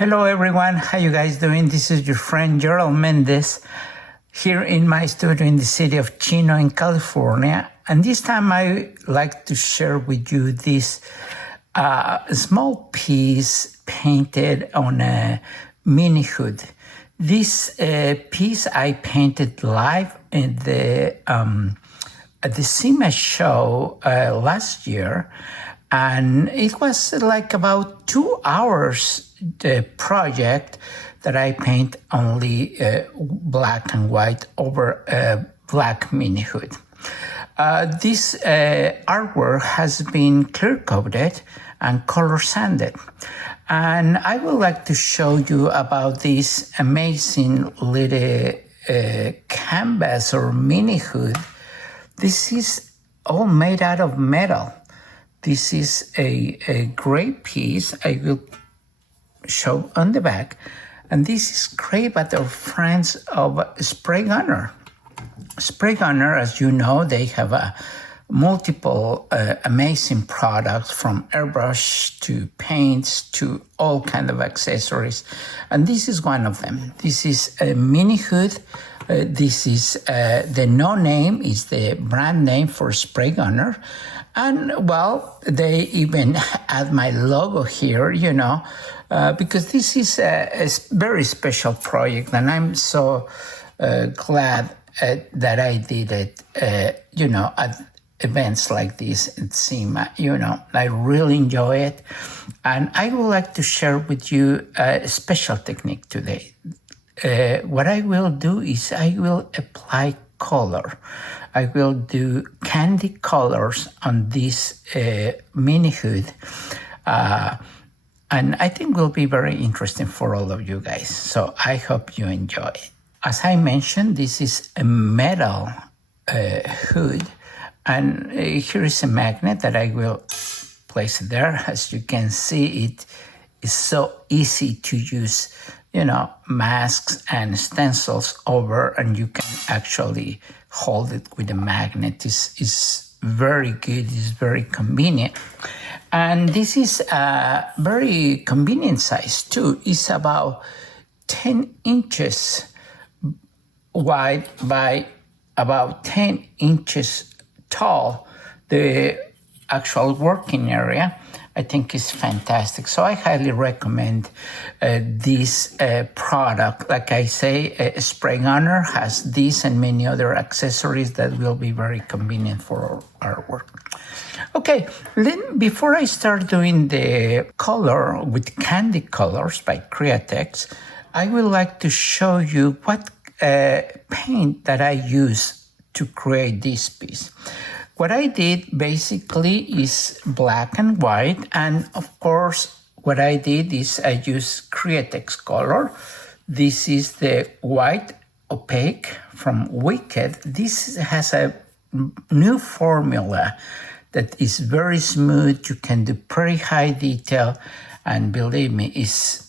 Hello everyone, how you guys doing? This is your friend Gerlad Mendez here in my studio in the city of Chino in California. And this time I like to share with you this small piece painted on a mini hood. This piece I painted live at the SEMA show last year. And it was like about 2 hours the project that I paint only black and white over a black mini hood. This artwork has been clear coated and color sanded. And I would like to show you about this amazing little canvas or mini hood. This is all made out of metal. This is a great piece. I will show on the back. And this is great by our friends of Spray Gunner. Spray Gunner, as you know, they have multiple amazing products from airbrush to paints to all kind of accessories. And this is one of them. This is a mini hood. This is the no name is the brand name for Spray Gunner. And well, they even add my logo here, because this is a very special project. And I'm so glad that I did it, at events like this at SEMA. I really enjoy it. And I would like to share with you a special technique today. What I will do is I will apply color. I will do candy colors on this mini hood. And I think will be very interesting for all of you guys. So I hope you enjoy it. As I mentioned, this is a metal hood. And here is a magnet that I will place there. As you can see, it is so easy to use, masks and stencils over, and you can actually hold it with a magnet. Is very good, it's very convenient. And this is a very convenient size too. It's about 10 inches wide by about 10 inches tall. The actual working area, I think, is fantastic. So I highly recommend this product. Like I say, Spray Gunner has this and many other accessories that will be very convenient for our work. Okay, then before I start doing the color with candy colors by Createx, I would like to show you what paint that I use to create this piece. What I did basically is black and white, and of course what I did is I used Createx color. This is the white opaque from Wicked. This has a new formula that is very smooth. You can do pretty high detail, and believe me, is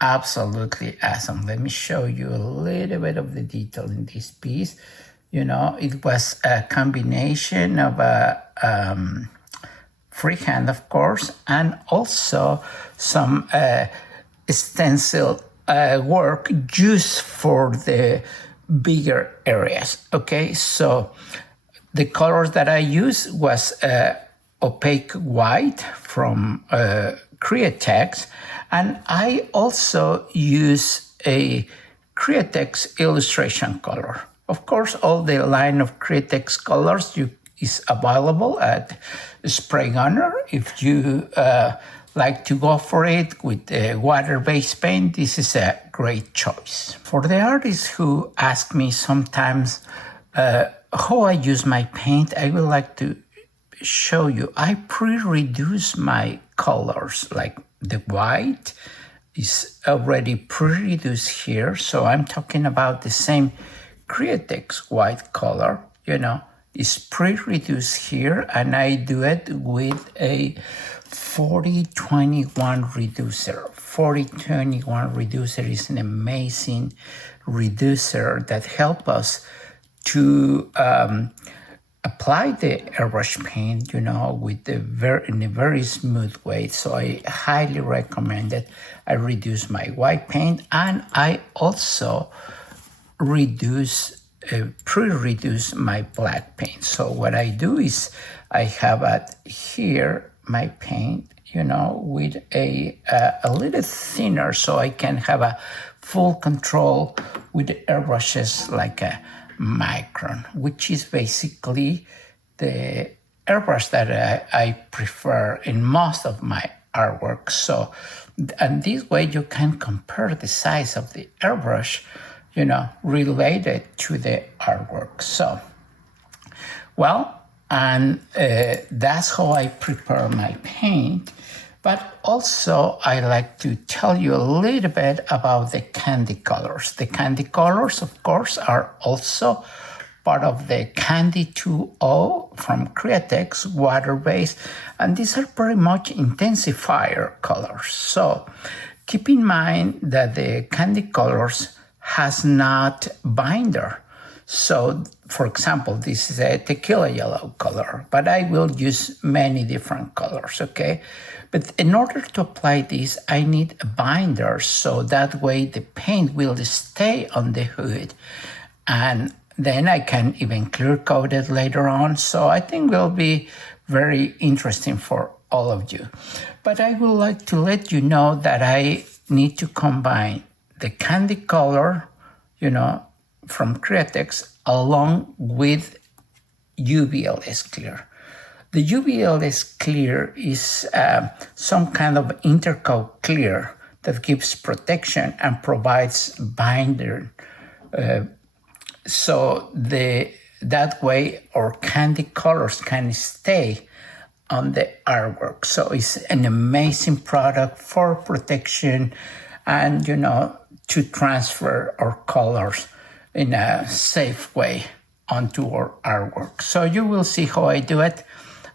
absolutely awesome. Let me show you a little bit of the detail in this piece. It was a combination of a freehand, of course, and also some stencil work used for the bigger areas. Okay, so the colors that I used was opaque white from Createx, and I also use a Createx illustration color. Of course, all the line of Createx colors is available at Spray Gunner. If you like to go for it with water-based paint, this is a great choice. For the artists who ask me sometimes how I use my paint, I would like to show you. I pre-reduce my colors, like the white is already pre-reduced here. So I'm talking about the same Createx white color, is pre-reduced here, and I do it with a 4021 reducer. 4021 reducer is an amazing reducer that helps us to apply the airbrush paint, with in a very smooth way. So I highly recommend it. I reduce my white paint, and I also pre-reduce my black paint. So what I do is I have here my paint, with a little thinner, so I can have a full control with the airbrushes like a Micron, which is basically the airbrush that I prefer in most of my artwork. So, and this way you can compare the size of the airbrush, related to the artwork. So, well, and that's how I prepare my paint. But also, I like to tell you a little bit about the candy colors. The candy colors, of course, are also part of the Candy 2.0 from Createx, water-based, and these are pretty much intensifier colors. So keep in mind that the candy colors has not binder. So, for example, this is a tequila yellow color, but I will use many different colors, okay? But in order to apply this, I need a binder, so that way the paint will stay on the hood, and then I can even clear coat it later on. So I think will be very interesting for all of you. But I would like to let you know that I need to combine the candy color, from Createx along with UVLS clear. The UVLS clear is some kind of intercoat clear that gives protection and provides binder. So that way our candy colors can stay on the artwork. So it's an amazing product for protection and, to transfer our colors in a safe way onto our artwork. So you will see how I do it,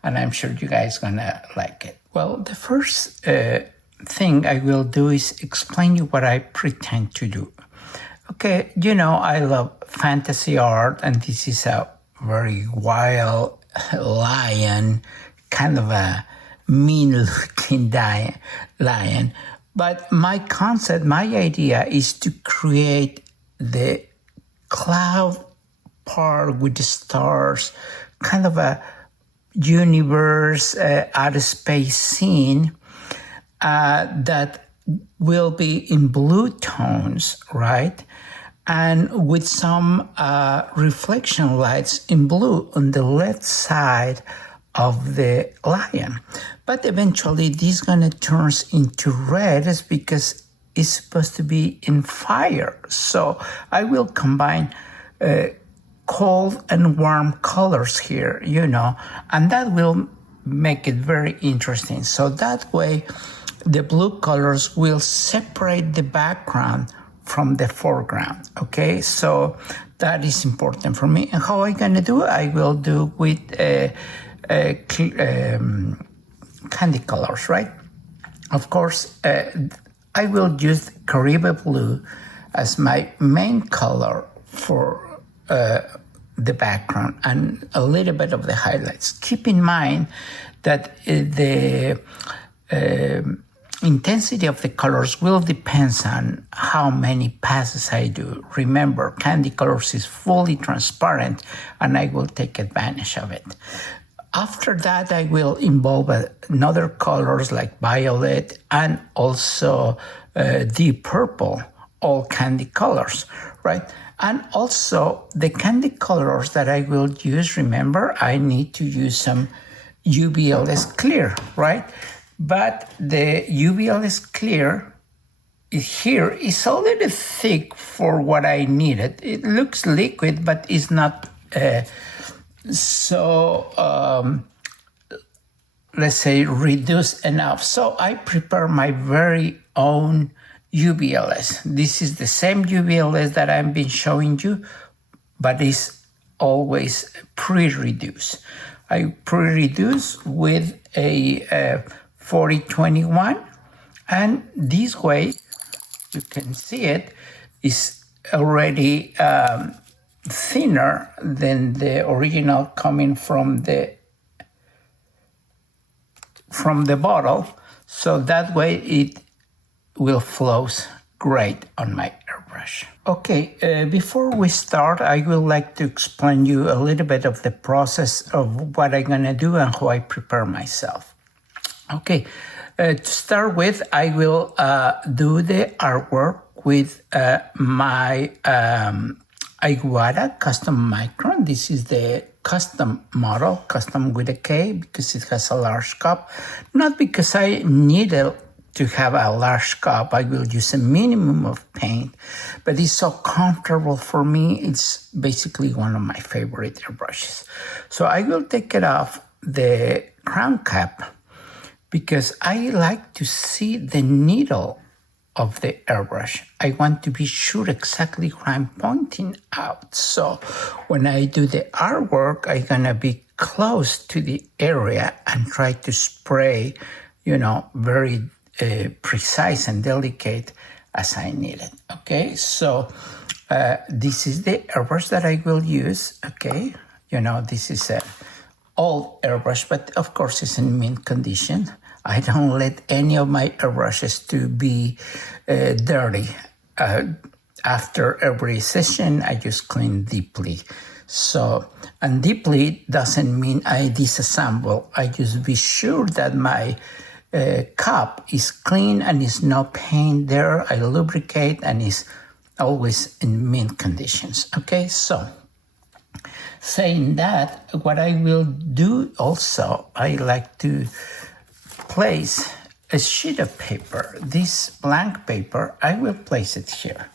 and I'm sure you guys gonna like it. Well, the first thing I will do is explain you what I pretend to do. Okay, I love fantasy art, and this is a very wild lion, kind of a mean-looking lion. But my concept, my idea is to create the cloud part with the stars, kind of a universe, outer space scene that will be in blue tones, right? And with some reflection lights in blue on the left side of the lion. But eventually this gonna turn into red because it's supposed to be in fire. So I will combine cold and warm colors here, and that will make it very interesting. So that way the blue colors will separate the background from the foreground, okay? So that is important for me. And how I'm gonna do it? I will do with candy colors, right? Of course, I will use Caribe blue as my main color for the background and a little bit of the highlights. Keep in mind that the intensity of the colors will depend on how many passes I do. Remember, candy colors is fully transparent, and I will take advantage of it. After that, I will involve another colors like violet and also deep purple, all candy colors, right? And also the candy colors that I will use, remember, I need to use some UVLS clear, right? But the UVLS clear here is a little thick for what I needed. It looks liquid, but it's not let's say, reduced enough. So I prepare my very own UVLS. This is the same UVLS that I've been showing you, but it's always pre-reduced. I pre-reduce with a 4021, and this way, you can see it is already thinner than the original coming from the bottle, so that way it will flows great on my airbrush. Okay, before we start, I would like to explain you a little bit of the process of what I'm gonna do and how I prepare myself. Okay, to start with, I will do the artwork with my Iguara Custom Micron. This is the custom model, custom with a K, because it has a large cup. Not because I needed to have a large cup, I will use a minimum of paint, but it's so comfortable for me. It's basically one of my favorite airbrushes. So I will take it off the crown cap because I like to see the needle of the airbrush. I want to be sure exactly where I'm pointing out. So when I do the artwork, I'm gonna be close to the area and try to spray, very precise and delicate as I need it. Okay, so this is the airbrush that I will use. Okay, this is an old airbrush, but of course it's in mint condition. I don't let any of my airbrushes to be dirty. After every session, I just clean deeply. So, and deeply doesn't mean I disassemble. I just be sure that my cup is clean and is no paint there. I lubricate and is always in mint conditions. Okay, so saying that, what I will do also, I like to place a sheet of paper. This blank paper, I will place it here.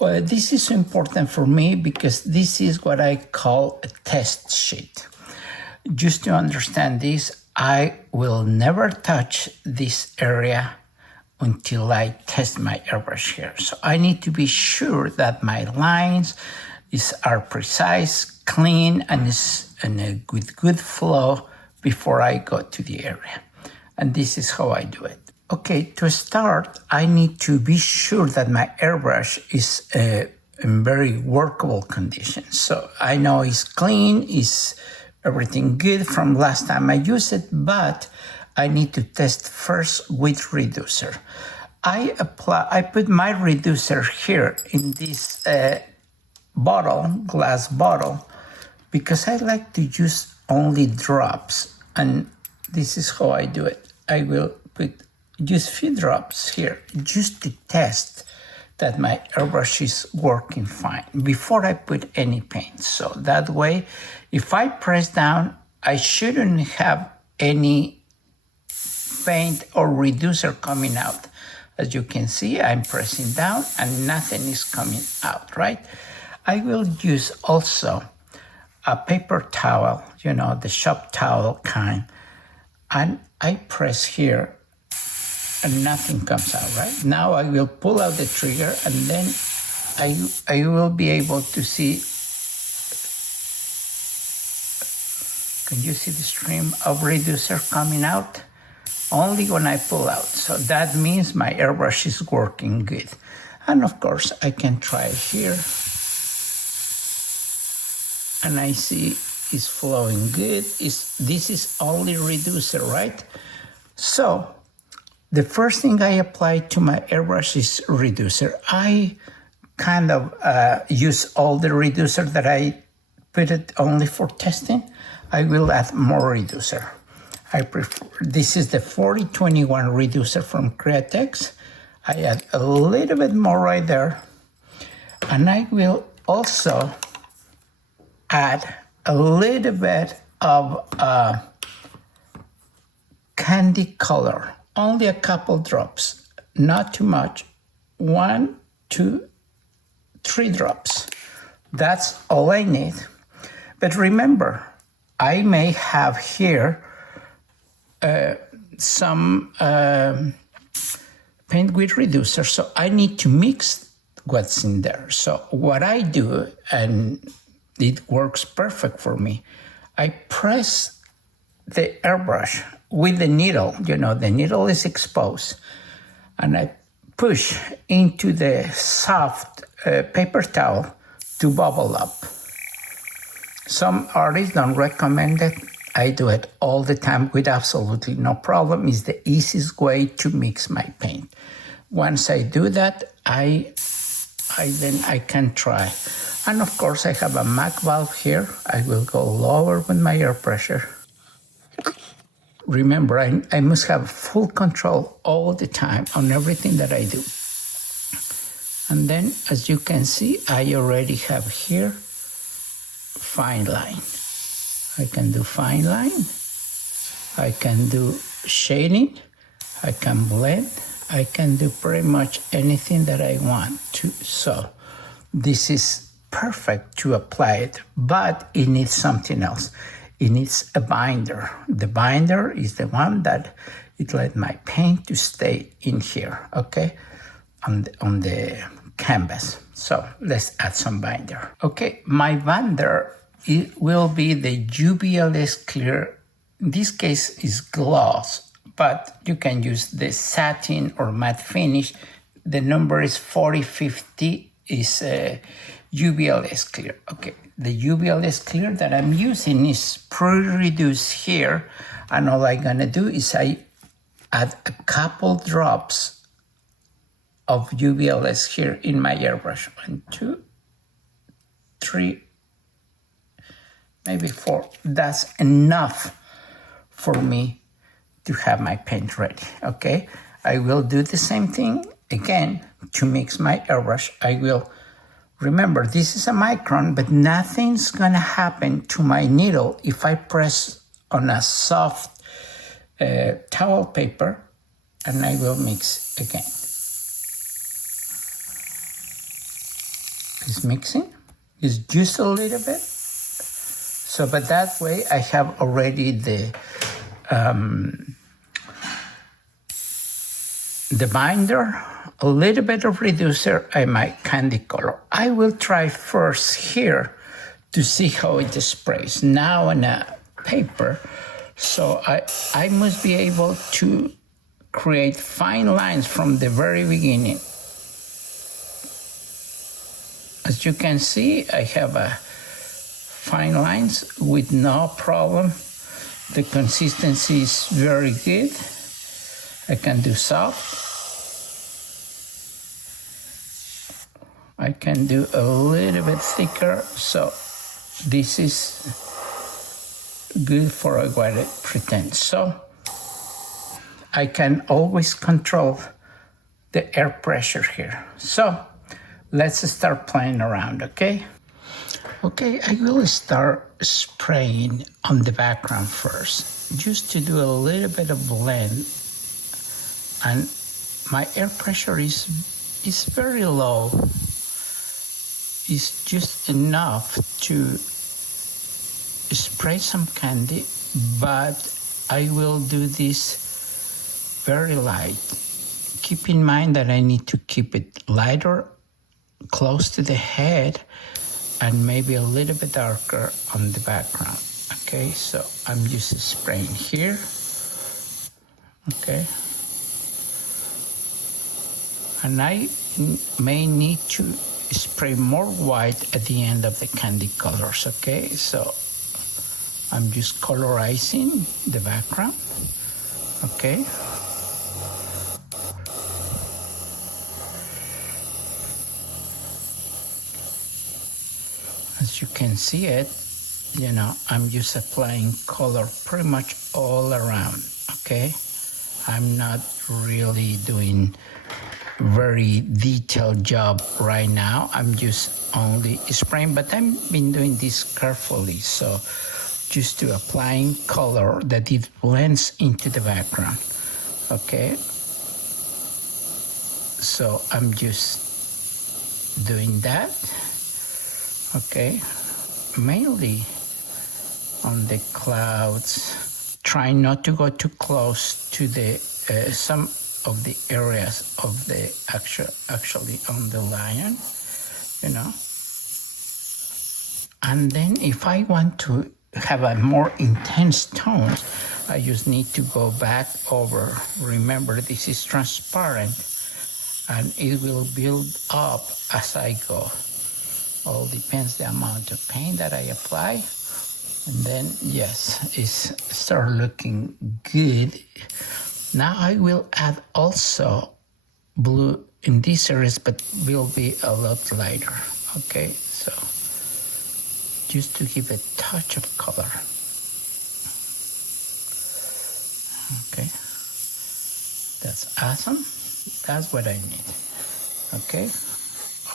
This is important for me because this is what I call a test sheet. Just to understand this, I will never touch this area until I test my airbrush here. So I need to be sure that my lines are precise, clean, and is in a good flow before I go to the area. And this is how I do it. Okay, to start, I need to be sure that my airbrush is in very workable condition. So I know it's clean, is everything good from last time I used it, but I need to test first with reducer. I put my reducer here in this glass bottle, because I like to use only drops, and this is how I do it. I will put just few drops here just to test that my airbrush is working fine before I put any paint. So that way, if I press down, I shouldn't have any paint or reducer coming out. As you can see, I'm pressing down and nothing is coming out, right? I will use also a paper towel, the shop towel kind, and I press here and nothing comes out, right? Now I will pull out the trigger and then I will be able to see. Can you see the stream of reducer coming out? Only when I pull out. So that means my airbrush is working good. And of course I can try it here. And I see it's flowing good. This is only reducer, right? So the first thing I apply to my airbrush is reducer. I kind of use all the reducer that I put it only for testing. I will add more reducer. I prefer, this is the 4021 reducer from Createx. I add a little bit more right there. And I will also add a little bit of candy color. Only a couple drops, not too much. 1, 2, 3 drops. That's all I need. But remember, I may have here some paint with reducer, so I need to mix what's in there. So what I do, and it works perfect for me, I press the airbrush with the needle, the needle is exposed, and I push into the soft paper towel to bubble up. Some artists don't recommend it. I do it all the time with absolutely no problem. It's the easiest way to mix my paint. Once I do that, I can try. And of course, I have a MAC valve here. I will go lower with my air pressure. Remember, I must have full control all the time on everything that I do. And then, as you can see, I already have here fine line. I can do fine line. I can do shading. I can blend. I can do pretty much anything that I want to. So this is perfect to apply it, but it needs something else. It needs a binder. The binder is the one that it let my paint to stay in here, okay, on the canvas. So let's add some binder. Okay, my binder, it will be the UVLS clear. In this case is gloss, but you can use the satin or matte finish. The number is 4050 is UVLS clear. Okay, the UVLS clear that I'm using is pre-reduced here, and all I'm gonna do is I add a couple drops of UVLS here in my airbrush. 1, 2, 3, maybe 4. That's enough for me to have my paint ready, okay? I will do the same thing again to mix my airbrush. I will, remember, this is a micron, but nothing's gonna happen to my needle if I press on a soft towel paper, and I will mix again. It's mixing, it's just a little bit. So, but that way I have already the binder, a little bit of reducer, and my candy color. I will try first here to see how it sprays. Now on a paper, so I must be able to create fine lines from the very beginning. As you can see, I have a fine lines with no problem. The consistency is very good. I can do soft. I can do a little bit thicker, so this is good for a white pretend. So I can always control the air pressure here. So let's start playing around, okay? Okay, I will start spraying on the background first, just to do a little bit of blend. And my air pressure is very low. It's just enough to spray some candy, but I will do this very light. Keep in mind that I need to keep it lighter, close to the head, and maybe a little bit darker on the background. Okay, so I'm just spraying here. Okay. And I may need to spray more white at the end of the candy colors, okay? So I'm just colorizing the background, okay? As you can see it, you know, I'm just applying color pretty much all around, okay? I'm not really doing very detailed job right now. I'm just only spraying, but I've been doing this carefully, so just to applying color that it blends into the background, okay? So I'm just doing that, okay? Mainly on the clouds, trying not to go too close to the some of the areas of the actually on the lion, you know. And then if I want to have a more intense tone, I just need to go back over. Remember, this is transparent and it will build up as I go. All depends the amount of paint that I apply. And then, yes, it's start looking good. Now I will add also blue in these areas, but will be a lot lighter. Okay, so just to give a touch of color. Okay, that's awesome. That's what I need. Okay,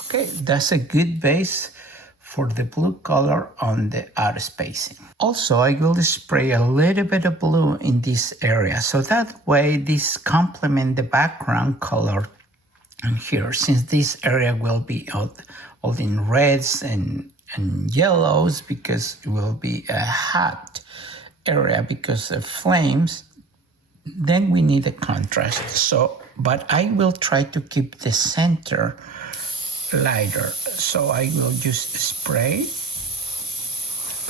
okay, that's a good base for the blue color on the outer spacing. Also, I will spray a little bit of blue in this area, so that way this complement the background color in here, since this area will be all in reds and yellows, because it will be a hot area because of flames. Then we need a contrast. So, but I will try to keep the center lighter. So I will just spray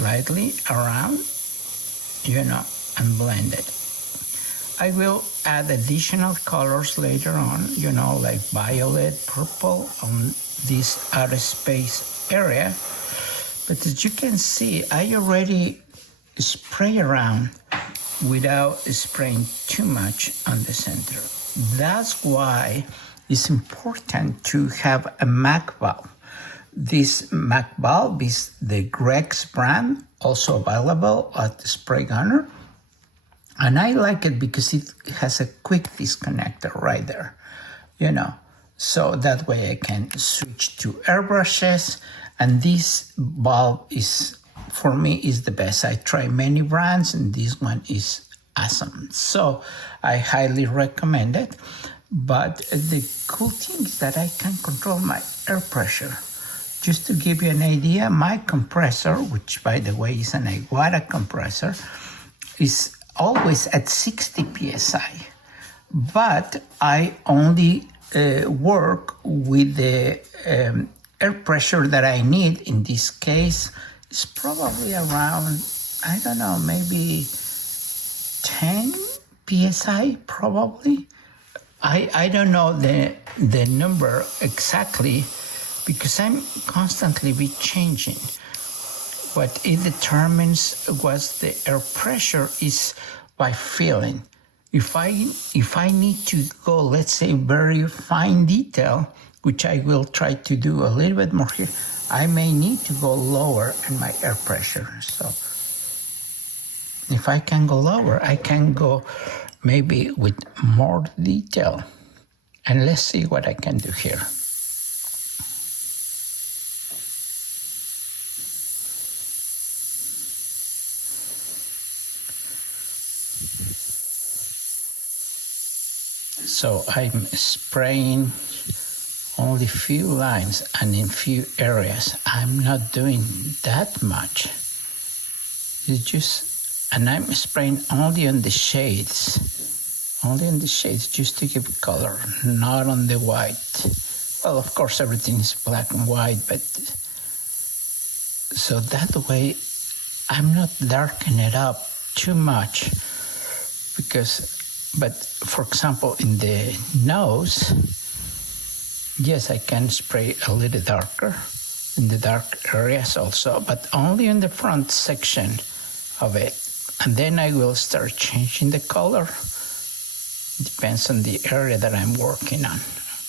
lightly around, and blend it. I will add additional colors later on, like violet, purple on this outer space area. But as you can see, I already spray around without spraying too much on the center. That's why it's important to have a MAC bulb. This MAC bulb is the Greg's brand, also available at the spray gunner. And I like it because it has a quick disconnector right there, So that way I can switch to airbrushes. And this bulb is, for me, is the best. I try many brands and this one is awesome. So I highly recommend it. But the cool thing is that I can control my air pressure. Just to give you an idea, my compressor, which by the way is an Iguara compressor, is always at 60 psi. But I only work with the air pressure that I need. In this case, it's probably around, I don't know, maybe 10 psi probably. I don't know the number exactly because I'm constantly be changing. What it determines what the air pressure is by feeling. If I need to go, let's say, very fine detail, which I will try to do a little bit more here, I may need to go lower in my air pressure. So if I can go lower, I can go maybe with more detail. And let's see what I can do here. So I'm spraying only few lines and in few areas. I'm not doing that much. It's just, and I'm spraying only on the shades. Only on the shades, just to give color, not on the white. Well, of course, everything is black and white, but so that way I'm not darkening it up too much but for example, in the nose, yes, I can spray a little darker in the dark areas also, but only in the front section of it. And then I will start changing the color. Depends on the area that I'm working on,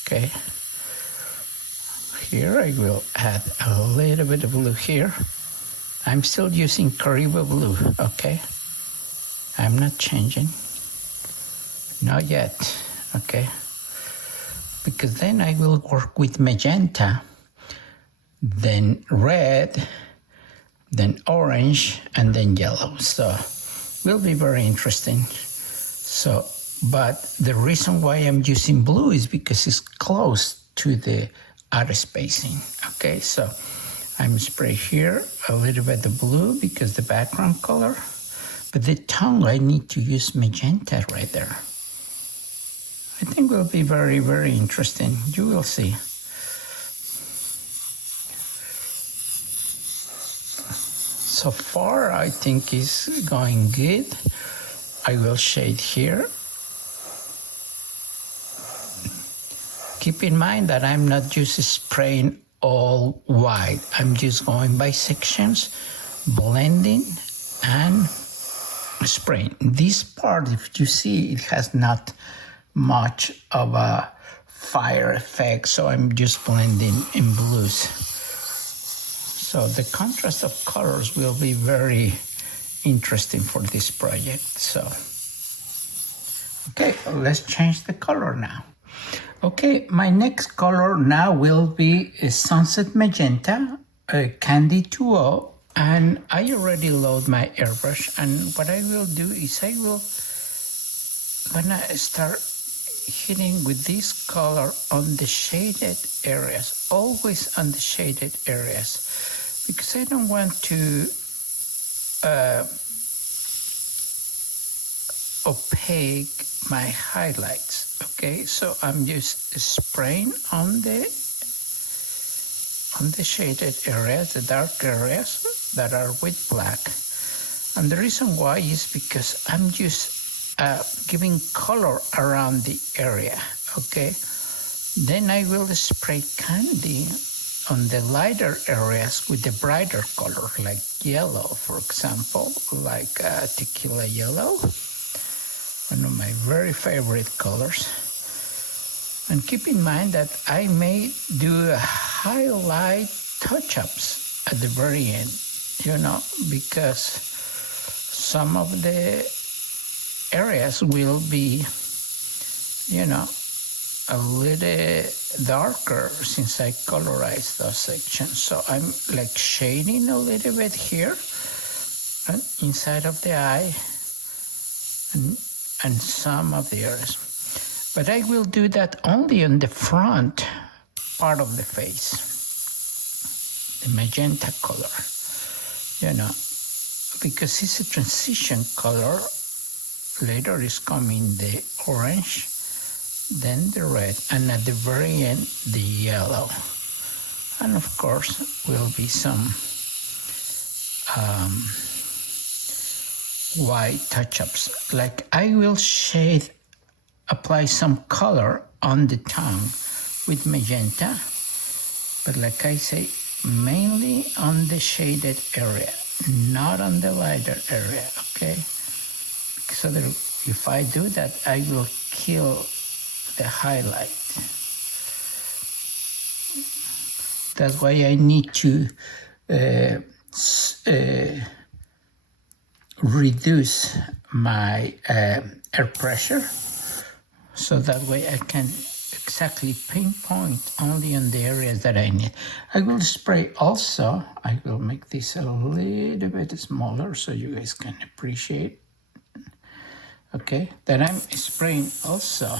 okay? Here I will add a little bit of blue here. I'm still using Caribou blue, okay? I'm not changing. Not yet, okay? Because then I will work with magenta, then red, then orange, and then yellow. So will be very interesting. So, but the reason why I'm using blue is because it's close to the outer spacing, okay? So I'm spray here a little bit of blue because the background color, but the tongue I need to use magenta right there. I think will be very, very interesting. You will see. So far, I think is going good. I will shade here. Keep in mind that I'm not just spraying all white. I'm just going by sections, blending and spraying. This part, if you see, it has not much of a fire effect, so I'm just blending in blues. So the contrast of colors will be very interesting for this project. So, okay, let's change the color now. Okay, my next color now will be a Sunset Magenta, a Candy 2.0, and I already load my airbrush, and what I will do is I will gonna start hitting with this color on the shaded areas, always on the shaded areas, because I don't want to opaque my highlights. Okay, so I'm just spraying on the shaded areas, the dark areas that are with black. And the reason why is because I'm just giving color around the area. Okay, then I will spray candy on the lighter areas with the brighter color, like yellow, for example, like tequila yellow, one of my very favorite colors. And keep in mind that I may do highlight touch-ups at the very end, because some of the areas will be, a little darker since I colorized those sections. So I'm like shading a little bit here and inside of the eye and some of the areas. But I will do that only on the front part of the face, the magenta color, because it's a transition color. Later is coming the orange, then the red, and at the very end, the yellow. And of course, will be some white touch-ups. Like I will apply some color on the tongue with magenta, but like I say, mainly on the shaded area, not on the lighter area, okay? So that if I do that, I will kill the highlight. That's why I need to reduce my air pressure, so that way I can exactly pinpoint only on the areas that I need. I will spray also, I will make this a little bit smaller so you guys can appreciate. Okay, then I'm spraying also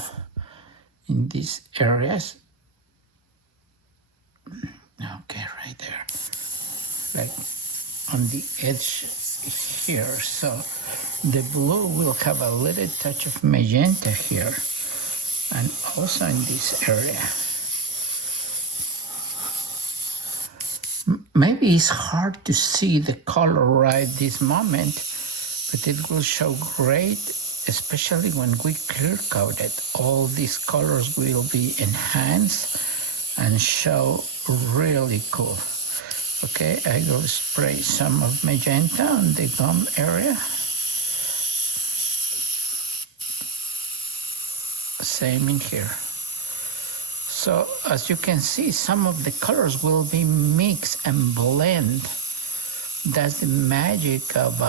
in these areas. Okay, right there, like on the edge here. So the blue will have a little touch of magenta here, and also in this area. Maybe it's hard to see the color right this moment, but it will show great, especially when we clear coat it. All these colors will be enhanced and show really cool. Okay, I will spray some of magenta on the gum area. Same in here. So as you can see, some of the colors will be mixed and blend. That's the magic of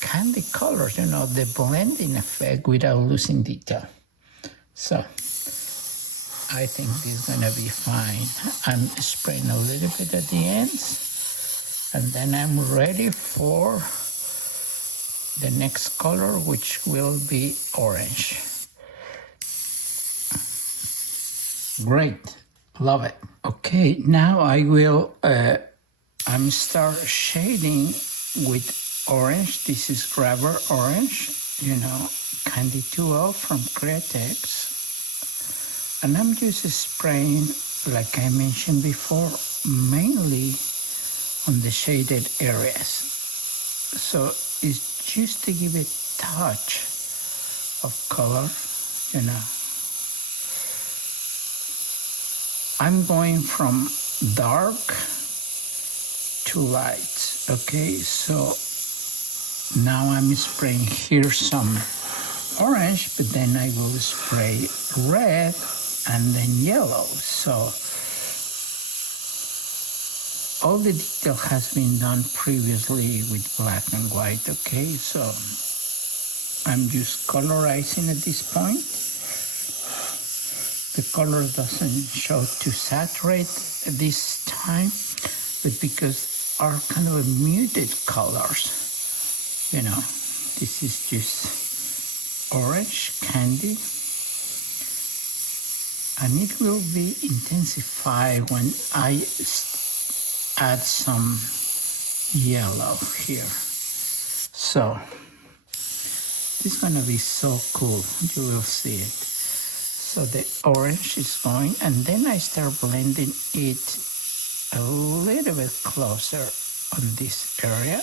candy colors, the blending effect without losing detail. So I think this is gonna be fine. I'm spraying a little bit at the ends, and then I'm ready for the next color, which will be orange. Great, love it. Okay, now I will, I'm start shading with orange. This is Grabber Orange, Candy 2.0 from Createx. And I'm just spraying, like I mentioned before, mainly on the shaded areas. So it's just to give it a touch of color, I'm going from dark to light. Okay, so now I'm spraying here some orange, but then I will spray red and then yellow. So all the detail has been done previously with black and white. Okay, so I'm just colorizing at this point. The color doesn't show too saturated at this time, but because are kind of muted colors, you know, this is just orange candy, and it will be intensified when I add some yellow here. So it's gonna be so cool, you will see it. So the orange is going, and then I start blending it a little bit closer on this area.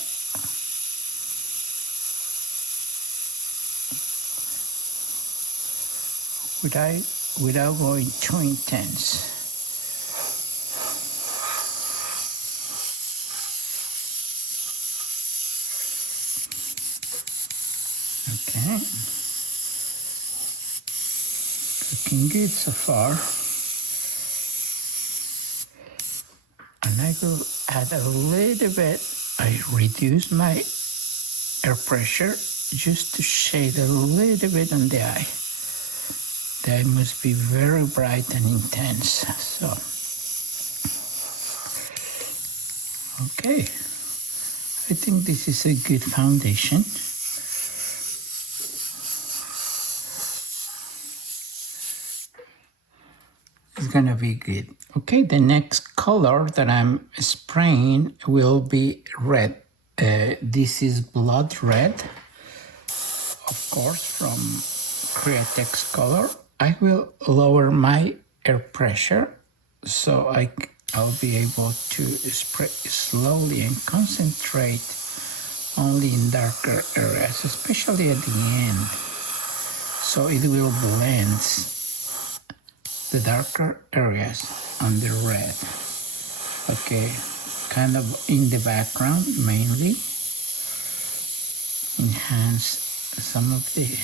Without going too intense. Okay. Looking good so far. And I will add a little bit. I reduce my air pressure just to shade a little bit on the eye. The eye must be very bright and intense. So, okay. I think this is a good foundation. It's gonna be good. Okay, the next color that I'm spraying will be red. This is blood red, of course, from Createx color. I will lower my air pressure so I'll be able to spray slowly and concentrate only in darker areas, especially at the end. So it will blend the darker areas on the red. Okay, kind of in the background mainly. Enhance some of the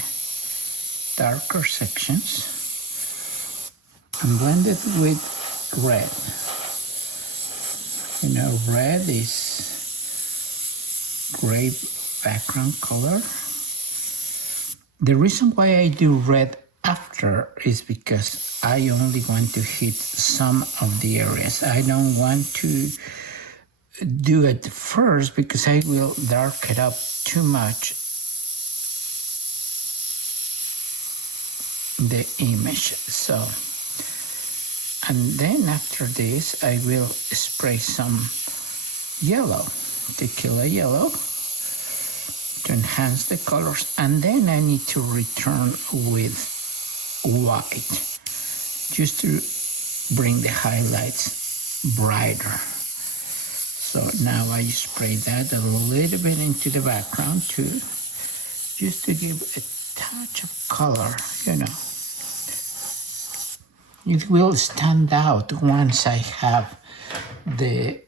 darker sections and blend it with red. You know, red is great background color. The reason why I do red after is because I only want to hit some of the areas. I don't want to do it first because I will dark it up too much the image. So, and then after this I will spray some yellow, tequila yellow, to enhance the colors, and then I need to return with white just to bring the highlights brighter. So now I spray that a little bit into the background too, just to give a touch of color, you know. It will stand out once I have the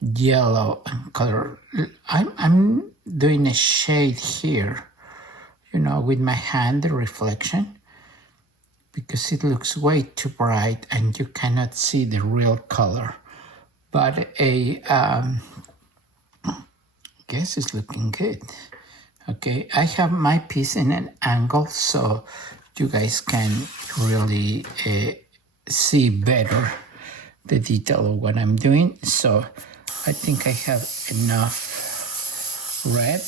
yellow color. I'm doing a shade here, you know, with my hand, the reflection, because it looks way too bright and you cannot see the real color. But I guess it's looking good. Okay, I have my piece in an angle so you guys can really see better the detail of what I'm doing. So I think I have enough red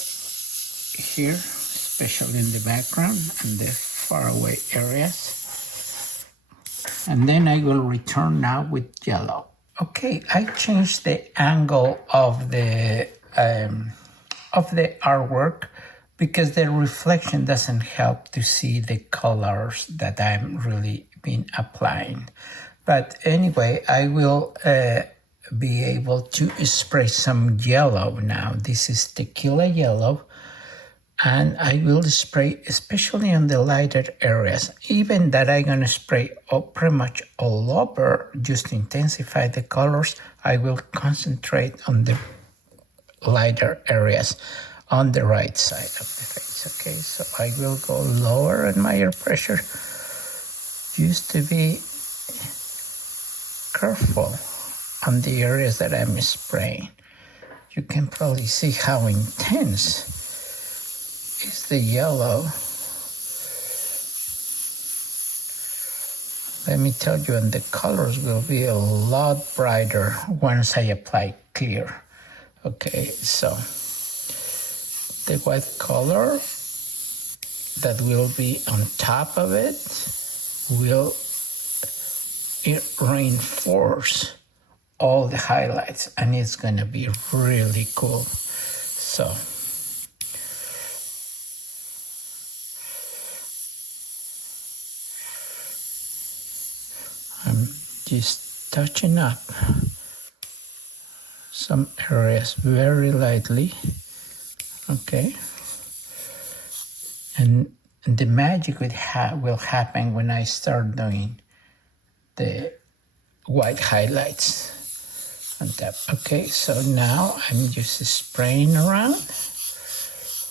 here, especially in the background and the faraway areas. And then I will return now with yellow. Okay, I changed the angle of the artwork because the reflection doesn't help to see the colors that I'm really been applying. But anyway, I will be able to spray some yellow now. This is tequila yellow, And I will spray especially on the lighter areas, even that I'm going to spray pretty much all over just to intensify the colors. I will concentrate on the lighter areas on the right side of the face. Okay, so I will go lower on my air pressure just to be careful on the areas that I'm spraying. You can probably see how intense is the yellow. Let me tell you, and the colors will be a lot brighter once I apply clear. Okay, so the white color that will be on top of it will reinforce all the highlights, and it's gonna be really cool. So I'm just touching up some areas very lightly, okay? And the magic will happen when I start doing the white highlights on top. Okay, so now I'm just spraying around,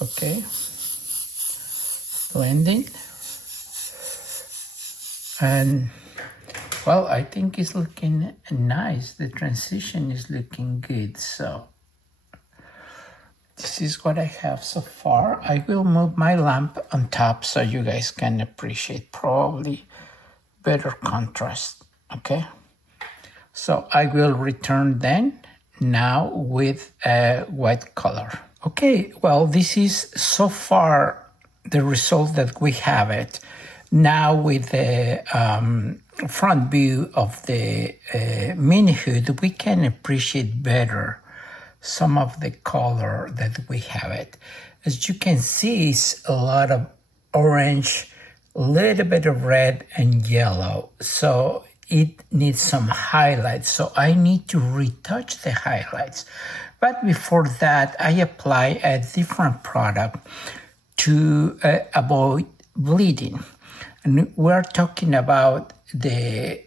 okay? Blending. And well, I think it's looking nice. The transition is looking good. So this is what I have so far. I will move my lamp on top so you guys can appreciate probably better contrast, okay? So I will return then now with a white color. Okay, well, this is so far the result that we have it. Now with the front view of the mini hood, we can appreciate better some of the color that we have it. As you can see, it's a lot of orange, a little bit of red and yellow. So it needs some highlights. So I need to retouch the highlights. But before that, I apply a different product to avoid bleeding. And we're talking about the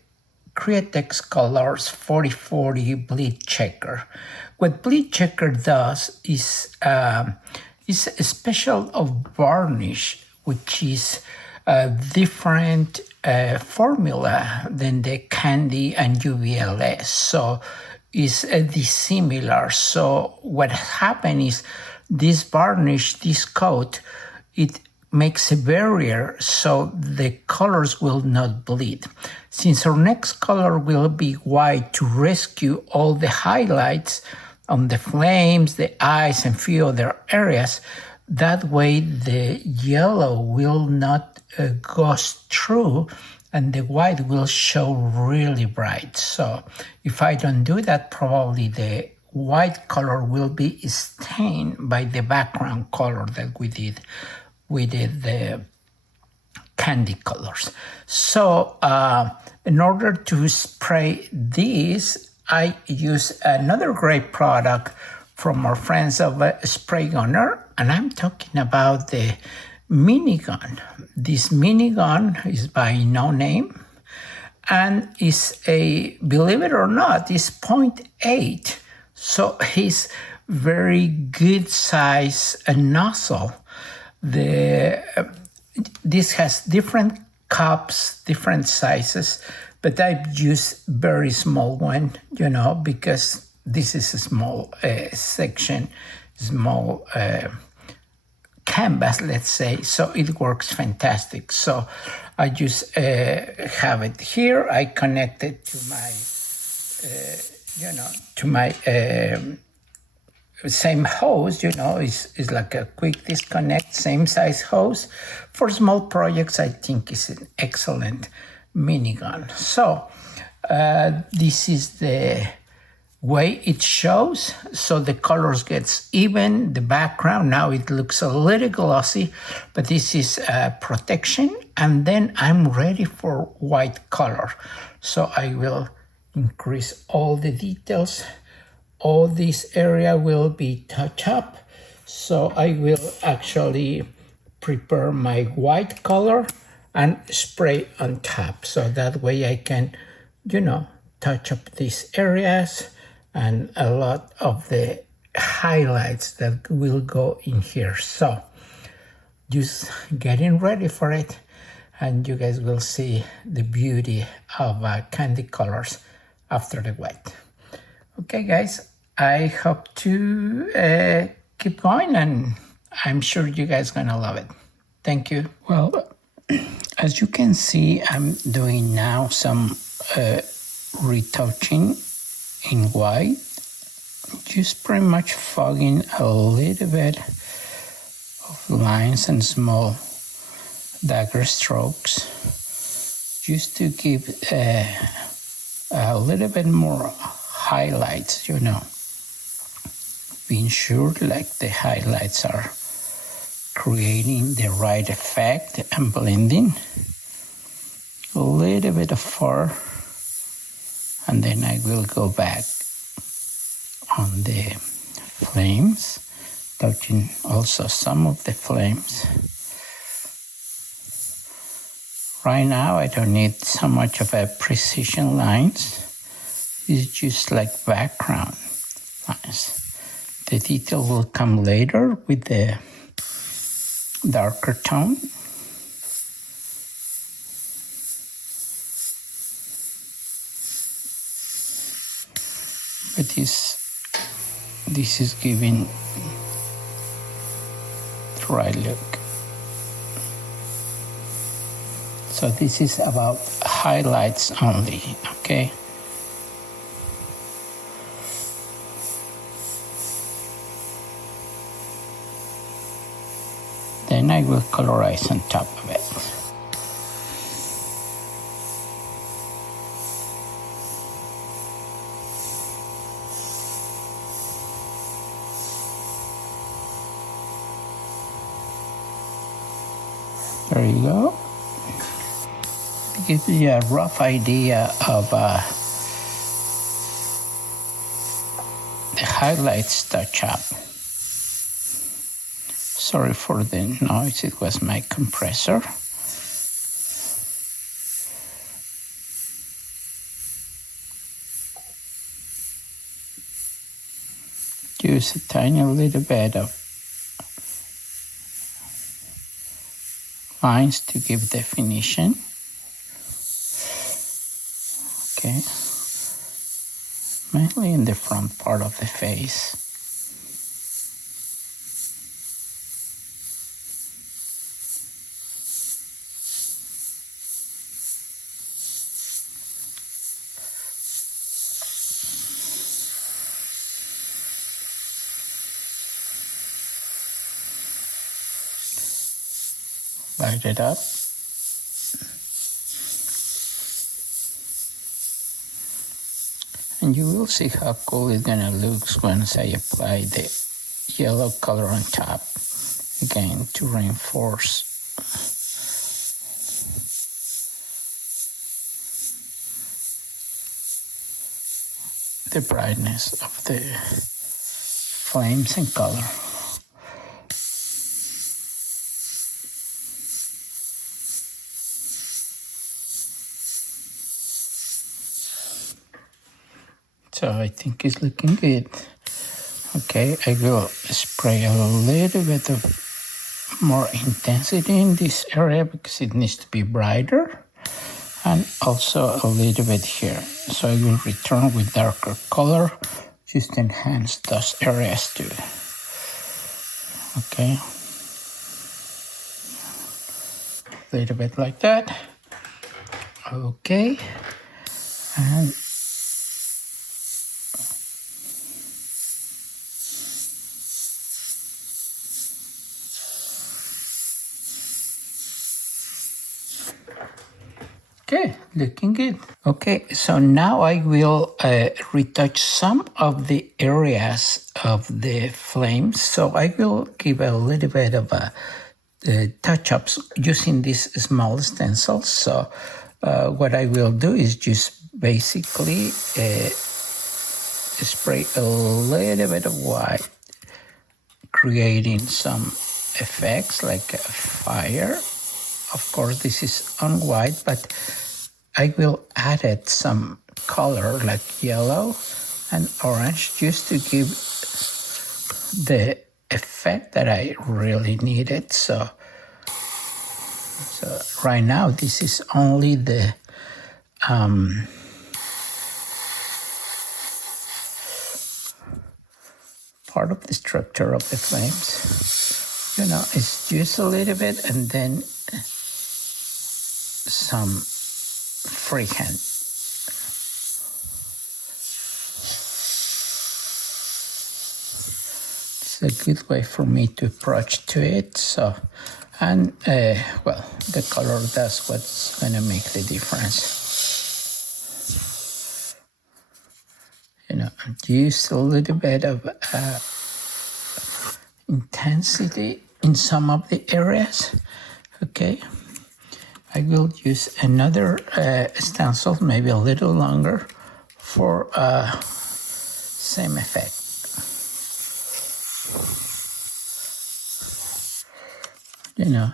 Createx Colors 4040 Bleed Checker. What Bleed Checker does is a special of varnish, which is a different formula than the Candy and UVLS. So it's dissimilar. So what happens is this varnish, this coat, it makes a barrier so the colors will not bleed. Since our next color will be white to rescue all the highlights on the flames, the eyes, and few other areas, that way the yellow will not go through and the white will show really bright. So if I don't do that, probably the white color will be stained by the background color that we did the candy colors. So in order to spray these, I use another great product from our friends of Spray Gunner, and I'm talking about the minigun. This minigun is by No Name, and is a, believe it or not, is 0.8. So it's very good size nozzle. This has different cups, different sizes, but I've used very small one, because this is a small section, small canvas, let's say, so it works fantastic. So I just have it here. I connect it to my, same hose, is like a quick disconnect, same size hose. For small projects, I think it's an excellent minigun. So this is the way it shows. So the colors gets even, the background, now it looks a little glossy, but this is protection. And then I'm ready for white color. So I will increase all the details. All this area will be touched up. So I will actually prepare my white color and spray on top. So that way I can, touch up these areas and a lot of the highlights that will go in here. So just getting ready for it, and you guys will see the beauty of candy colors after the wet. Okay guys, I hope to keep going, and I'm sure you guys gonna love it. Thank you. Well, as you can see, I'm doing now some retouching in white, just pretty much fogging a little bit of lines and small dagger strokes, just to give a little bit more highlights, being sure like the highlights are creating the right effect and blending. A little bit of fur, and then I will go back on the flames, touching also some of the flames. Right now I don't need so much of a precision lines. It's just like background lines. The detail will come later with the darker tone. But this is giving the right look. So this is about highlights only, okay? Then I will colorize on top of it. There you go. To give you a rough idea of the highlights touch up. Sorry for the noise, it was my compressor. Use a tiny little bit of lines to give definition. Okay, mainly in the front part of the face. Light it up. And you will see how cool it's gonna look once I apply the yellow color on top, again to reinforce the brightness of the flames and color. So I think it's looking good. Okay, I will spray a little bit of more intensity in this area because it needs to be brighter, and also a little bit here. So I will return with darker color, just enhance those areas too. Okay, a little bit like that. Okay, and okay, looking good. Okay, so now I will retouch some of the areas of the flames. So I will give a little bit of a touch-ups using these small stencils. So what I will do is just basically spray a little bit of white, creating some effects like a fire. Of course, this is on white, but I will add it some color like yellow and orange just to give the effect that I really needed. So right now, this is only the part of the structure of the flames. You know, it's just a little bit and then some freehand. It's a good way for me to approach to it. So, and well, the color, that's what's going to make the difference. You know, just a little bit of intensity in some of the areas. Okay, I will use another stencil, maybe a little longer, for same effect. You know,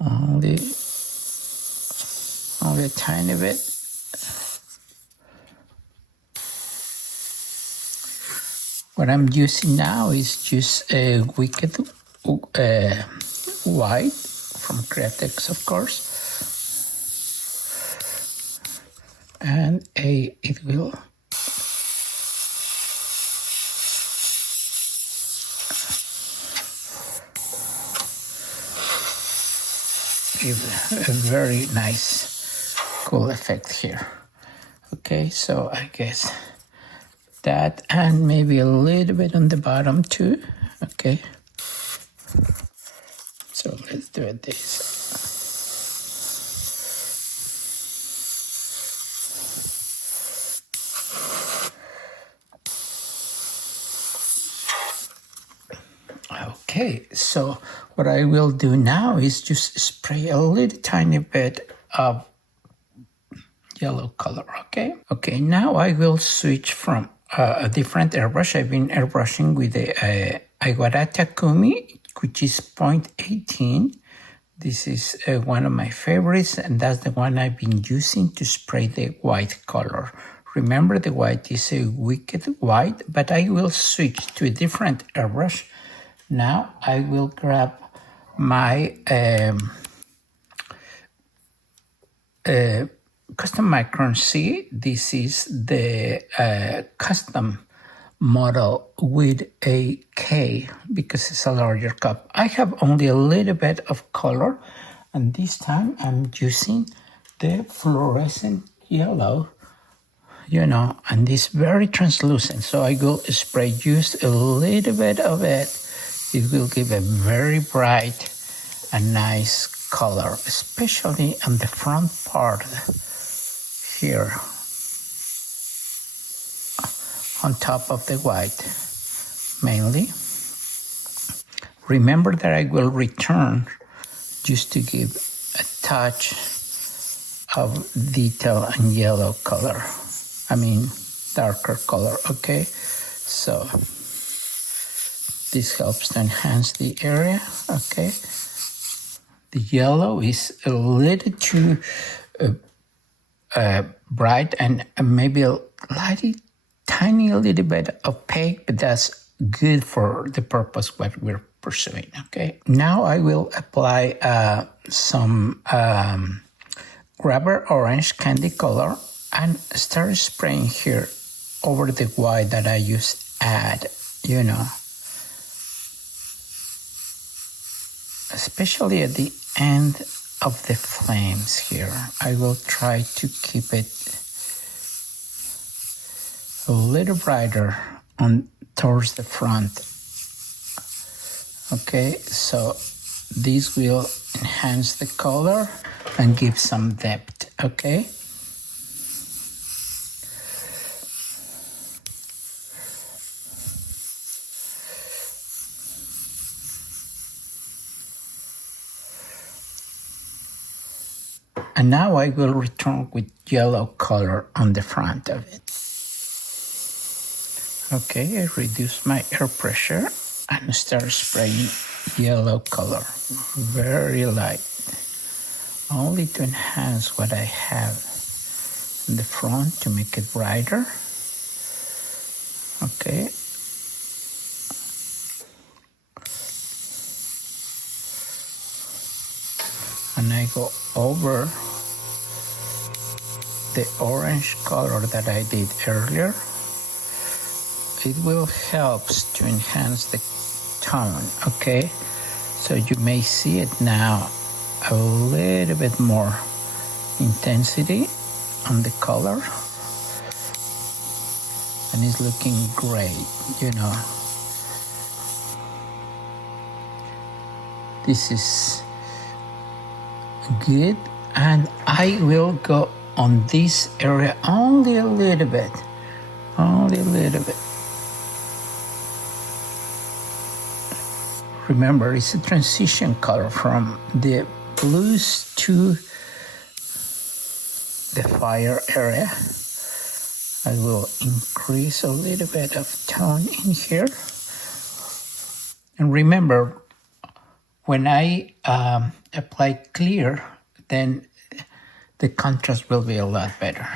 only a tiny bit. What I'm using now is just a wicked white from Createx, of course, and it will give a very nice, cool effect here. Okay, so I guess that, and maybe a little bit on the bottom too. Okay, so let's do it this. Okay, so what I will do now is just spray a little tiny bit of yellow color. Okay, now I will switch from a different airbrush. I've been airbrushing with the Aguara Takumi, which is 0.18. This is one of my favorites, and that's the one I've been using to spray the white color. Remember, the white is a wicked white, but I will switch to a different airbrush. Now I will grab my Custom Micron C. This is the custom model with a K because it's a larger cup. I have only a little bit of color, and this time I'm using the fluorescent yellow, you know, and it's very translucent. So I will spray just a little bit of it. It will give a very bright and nice color, especially on the front part here on top of the white mainly. Remember that I will return just to give a touch of detail and yellow color. I mean darker color, okay? So this helps to enhance the area, okay? The yellow is a little too bright and maybe a tiny little bit opaque, but that's good for the purpose what we're pursuing, okay? Now I will apply some rubber orange candy color and start spraying here over the white that I just add, you know. Especially at the end of the flames here. I will try to keep it a little brighter on towards the front. Okay, so this will enhance the color and give some depth, okay? And now I will return with yellow color on the front of it. Okay, I reduce my air pressure and start spraying yellow color, very light, only to enhance what I have in the front to make it brighter. Okay. And I go over the orange color that I did earlier. It will help to enhance the tone, okay? So you may see it now, a little bit more intensity on the color. And it's looking great, you know. This is good, and I will go on this area only a little bit, only a little bit. Remember, it's a transition color from the blues to the fire area. I will increase a little bit of tone in here. And remember, when I apply clear, then the contrast will be a lot better.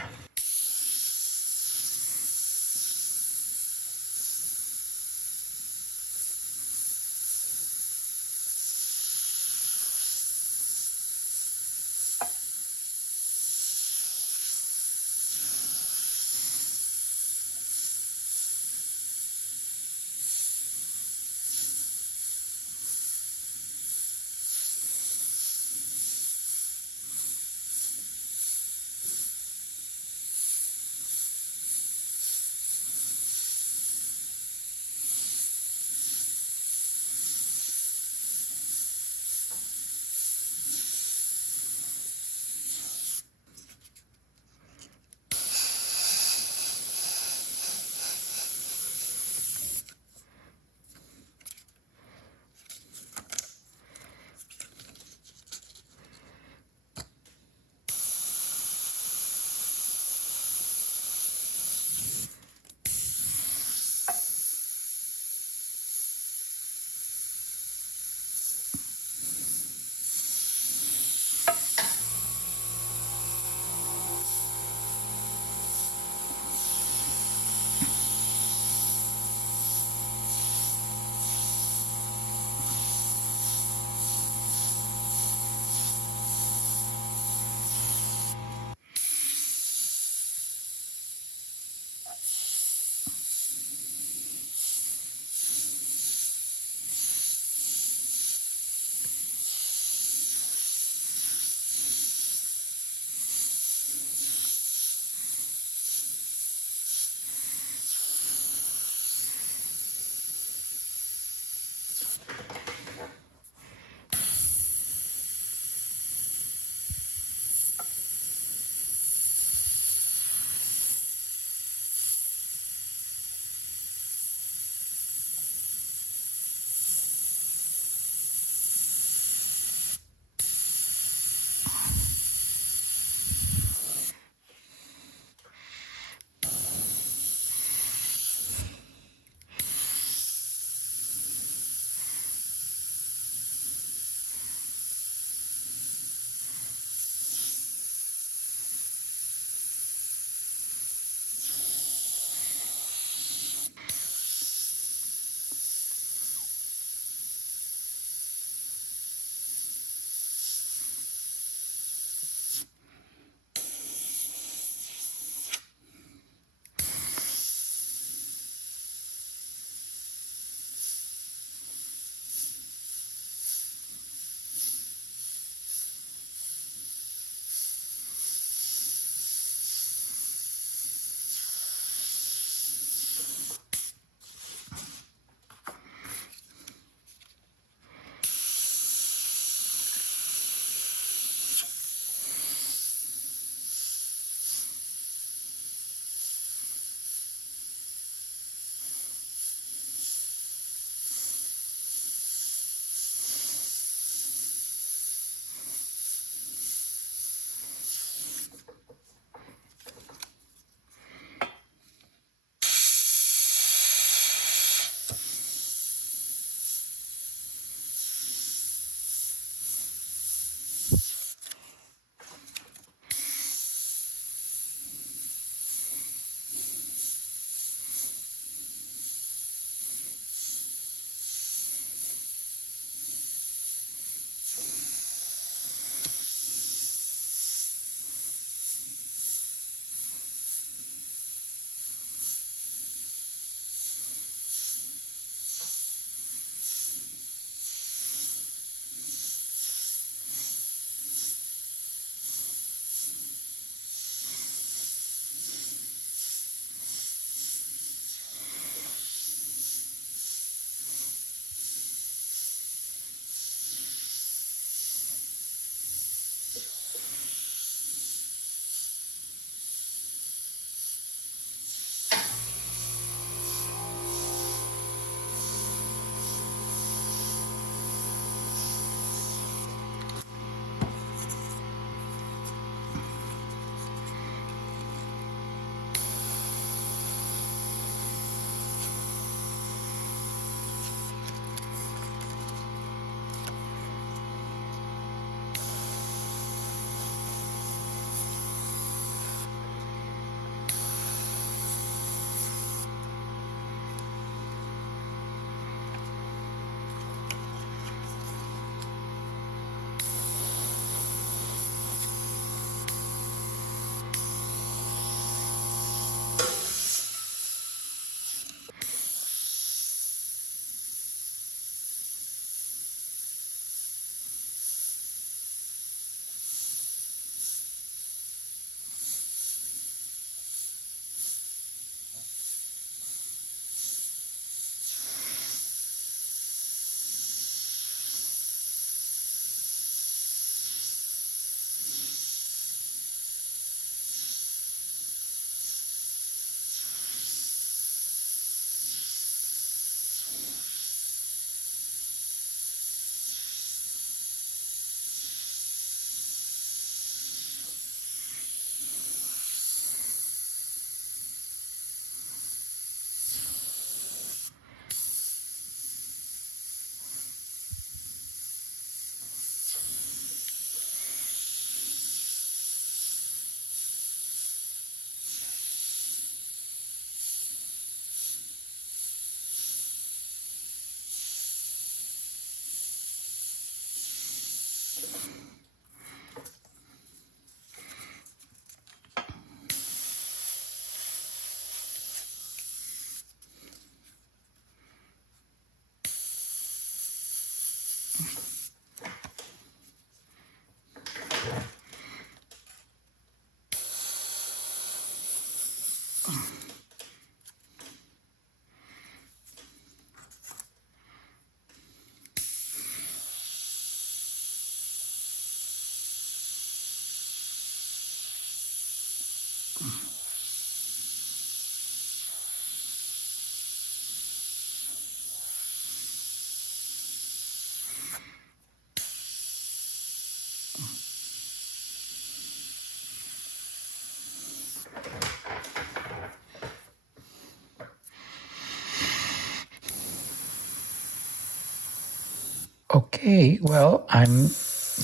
Okay, well, I'm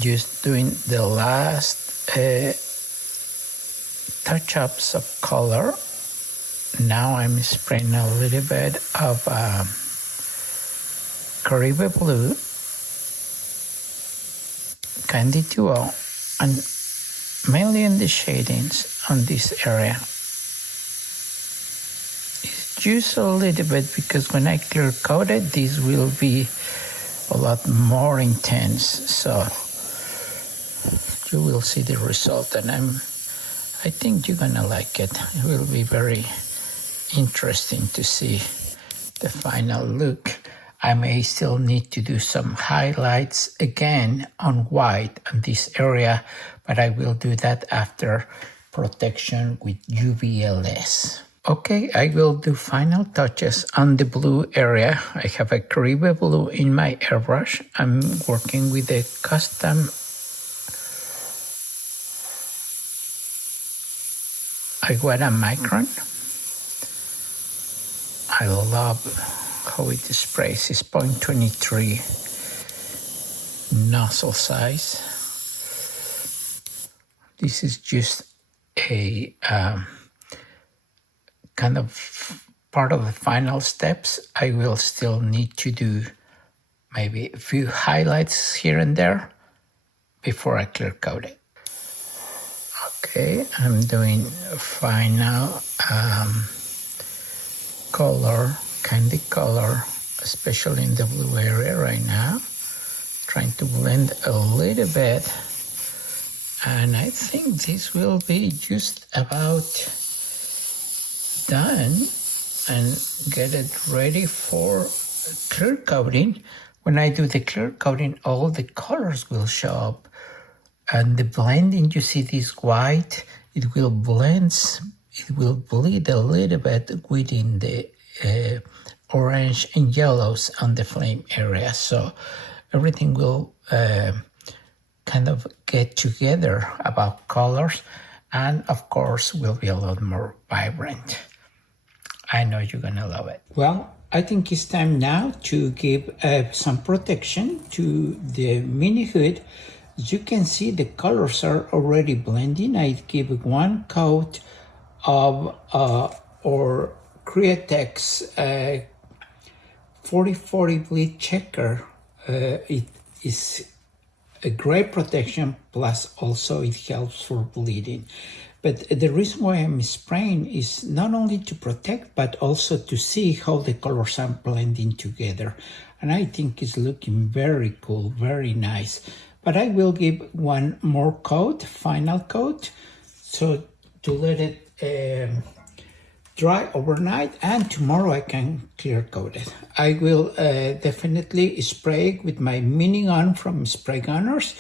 just doing the last touch-ups of color. Now I'm spraying a little bit of Caribe Blue, Candy 2O, and mainly in the shadings on this area. It's just a little bit because when I clear coat it, this will be a lot more intense, so you will see the result, and I think you're gonna like it. It will be very interesting to see the final look. I may still need to do some highlights again on white on this area, but I will do that after protection with UVLS. Okay, I will do final touches on the blue area. I have a Caribe Blue in my airbrush. I'm working with a custom Iguana Micron. I love how it sprays. It's 0.23 nozzle size. This is just a kind of part of the final steps. I will still need to do maybe a few highlights here and there before I clear coat it. Okay, I'm doing final color, candy color, especially in the blue area right now. Trying to blend a little bit. And I think this will be just about done and get it ready for clear coating. When I do the clear coating, all the colors will show up, and the blending, you see this white, it will bleed a little bit within the orange and yellows on the flame area, so everything will kind of get together about colors, and of course will be a lot more vibrant. I know you're gonna love it. Well, I think it's time now to give some protection to the mini hood. As you can see, the colors are already blending. I give one coat of our Createx 4040 bleed checker. It is a great protection, plus also it helps for bleeding. But the reason why I'm spraying is not only to protect, but also to see how the colors are blending together. And I think it's looking very cool, very nice. But I will give one more coat, final coat, so to let it dry overnight, and tomorrow I can clear coat it. I will definitely spray with my mini gun from Spray Gunners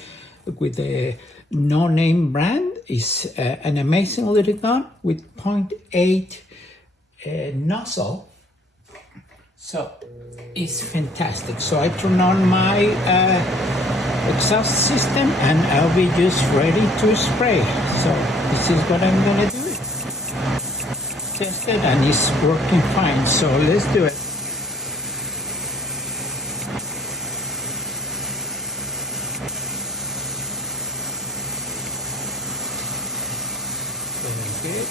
with a no-name brand. It's an amazing little gun with 0.8 nozzle, so it's fantastic. So I turn on my exhaust system and I'll be just ready to spray. So this is what I'm gonna do. Tested and it's working fine, so let's do it. Very good.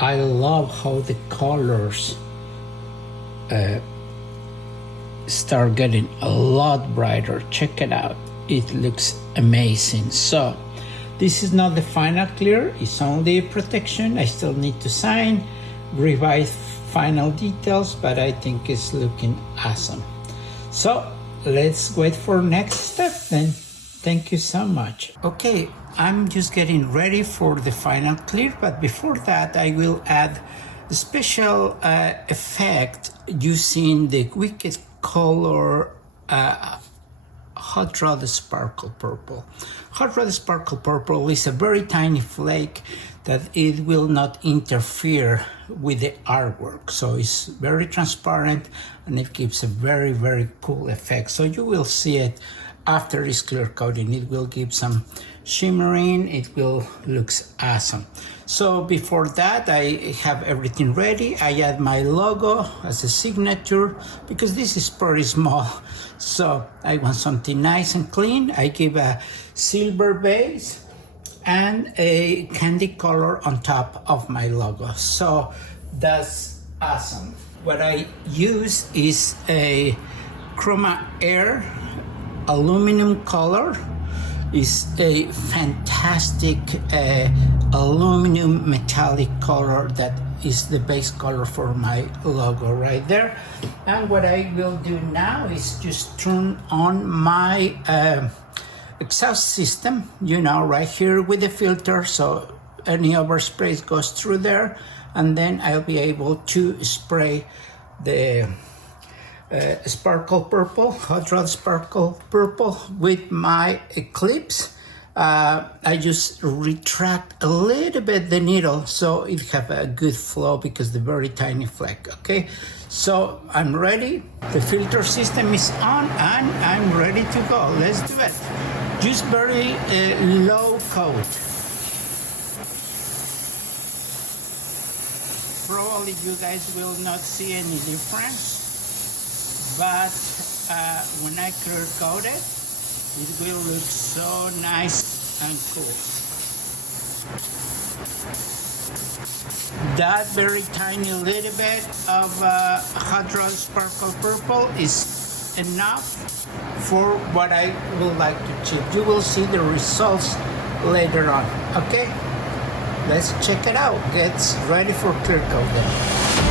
I love how the colors start getting a lot brighter. Check it out. It looks amazing. So this is not the final clear, it's only a protection. I still need to sign, revise final details, but I think it's looking awesome. So let's wait for next step then. Thank you so much. Okay, I'm just getting ready for the final clear, but before that I will add a special effect using the Wicked Color Hot Rod Sparkle Purple. Hot Rod Sparkle Purple is a very tiny flake that it will not interfere with the artwork. So it's very transparent and it gives a very, very cool effect. So you will see it after this clear coating. It will give some shimmering, it will looks awesome. So before that, I have everything ready. I add my logo as a signature because this is pretty small. So I want something nice and clean. I give a silver base and a candy color on top of my logo. So that's awesome. What I use is a Chroma Air aluminum color. Is a fantastic aluminum metallic color that is the base color for my logo right there. And what I will do now is just turn on my exhaust system, you know, right here with the filter, so any overspray goes through there, and then I'll be able to spray the sparkle purple, hot rod sparkle purple with my clips. I just retract a little bit the needle so it have a good flow because the very tiny flake. Okay, so I'm ready. The filter system is on and I'm ready to go. Let's do it. Just very low coat. Probably you guys will not see any difference. But when I clear coat it, it will look so nice and cool. That very tiny little bit of hot rod sparkle purple is enough for what I would like to achieve. You will see the results later on. Okay, let's check it out. Get ready for clear coat then.